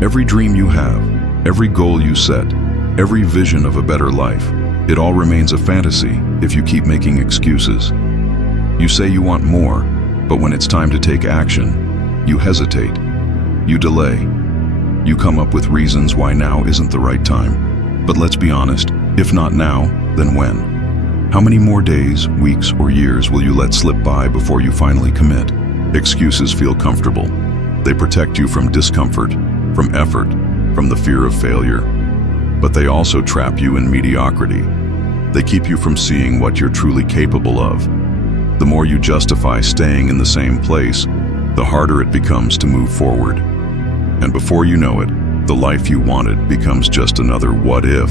Every dream you have, every goal you set, every vision of a better life, it all remains a fantasy if you keep making excuses. You say you want more, but when it's time to take action, you hesitate. You delay. You come up with reasons why now isn't the right time. But let's be honest, if not now, then when? How many more days, weeks, or years will you let slip by before you finally commit? Excuses feel comfortable. They protect you from discomfort, from effort, from the fear of failure. But they also trap you in mediocrity. They keep you from seeing what you're truly capable of. The more you justify staying in the same place, the harder it becomes to move forward. And before you know it, the life you wanted becomes just another what if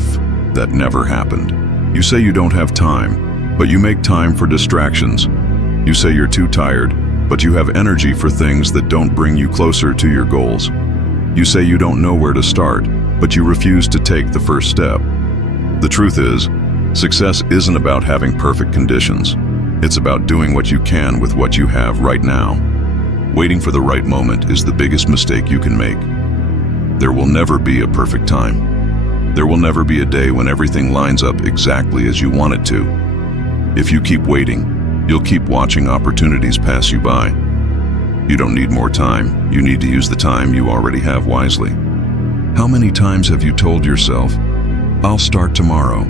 that never happened. You say you don't have time, but you make time for distractions. You say you're too tired, but you have energy for things that don't bring you closer to your goals. You say you don't know where to start, but you refuse to take the first step. The truth is, success isn't about having perfect conditions. It's about doing what you can with what you have right now. Waiting for the right moment is the biggest mistake you can make. There will never be a perfect time. There will never be a day when everything lines up exactly as you want it to. If you keep waiting, you'll keep watching opportunities pass you by. You don't need more time. You need to use the time you already have wisely. How many times have you told yourself, "I'll start tomorrow"?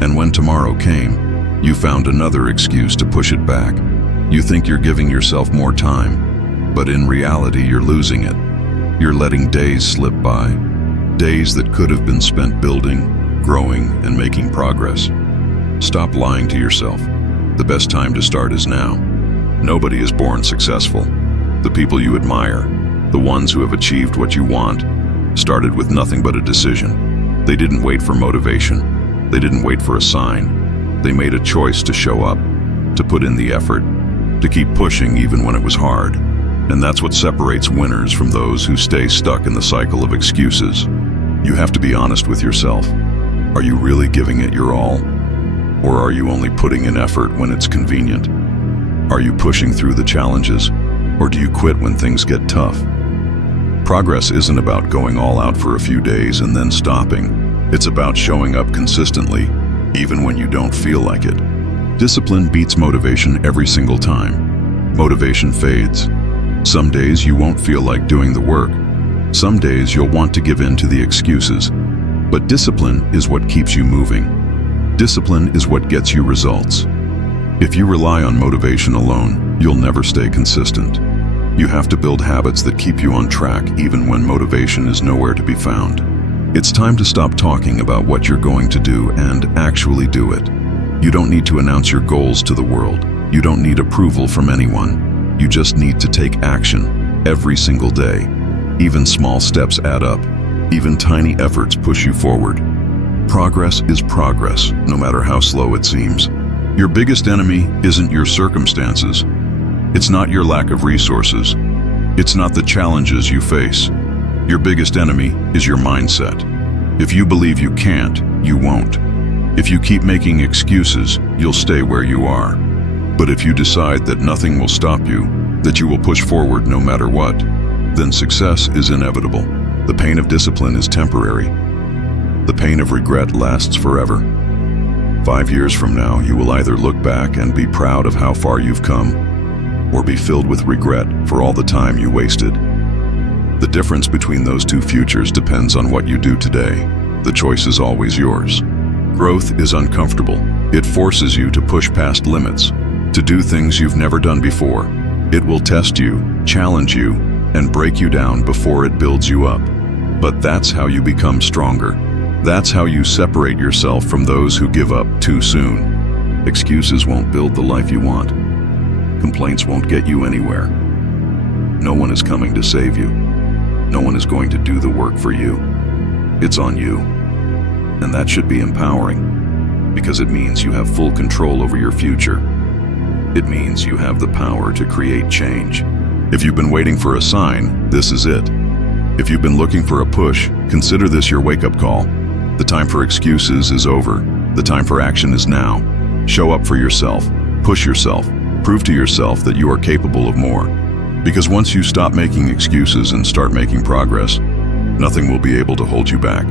And when tomorrow came, you found another excuse to push it back. You think you're giving yourself more time, but in reality you're losing it. You're letting days slip by, days that could have been spent building, growing, and making progress. Stop lying to yourself. The best time to start is now. Nobody is born successful. The people you admire, the ones who have achieved what you want, started with nothing but a decision. They didn't wait for motivation. They didn't wait for a sign. They made a choice to show up, to put in the effort, to keep pushing even when it was hard. And that's what separates winners from those who stay stuck in the cycle of excuses. You have to be honest with yourself. Are you really giving it your all? Or are you only putting in effort when it's convenient? Are you pushing through the challenges? Or do you quit when things get tough? Progress isn't about going all out for a few days and then stopping. It's about showing up consistently, even when you don't feel like it. Discipline beats motivation every single time. Motivation fades. Some days you won't feel like doing the work. Some days you'll want to give in to the excuses. But discipline is what keeps you moving. Discipline is what gets you results. If you rely on motivation alone, you'll never stay consistent. You have to build habits that keep you on track even when motivation is nowhere to be found. It's time to stop talking about what you're going to do and actually do it. You don't need to announce your goals to the world. You don't need approval from anyone. You just need to take action every single day. Even small steps add up. Even tiny efforts push you forward. Progress is progress, no matter how slow it seems. Your biggest enemy isn't your circumstances. It's not your lack of resources. It's not the challenges you face. Your biggest enemy is your mindset. If you believe you can't, you won't. If you keep making excuses, you'll stay where you are. But if you decide that nothing will stop you, that you will push forward no matter what, then success is inevitable. The pain of discipline is temporary. The pain of regret lasts forever. 5 years from now, you will either look back and be proud of how far you've come, or be filled with regret for all the time you wasted. The difference between those two futures depends on what you do today. The choice is always yours. Growth is uncomfortable. It forces you to push past limits, to do things you've never done before. It will test you, challenge you, and break you down before it builds you up. But that's how you become stronger. That's how you separate yourself from those who give up too soon. Excuses won't build the life you want. Complaints won't get you anywhere. No one is coming to save you. No one is going to do the work for you. It's on you. And that should be empowering, because it means you have full control over your future. It means you have the power to create change. If you've been waiting for a sign, this is it. If you've been looking for a push, consider this your wake-up call. The time for excuses is over. The time for action is now. Show up for yourself. Push yourself. Prove to yourself that you are capable of more. Because once you stop making excuses and start making progress, Nothing will be able to hold you back.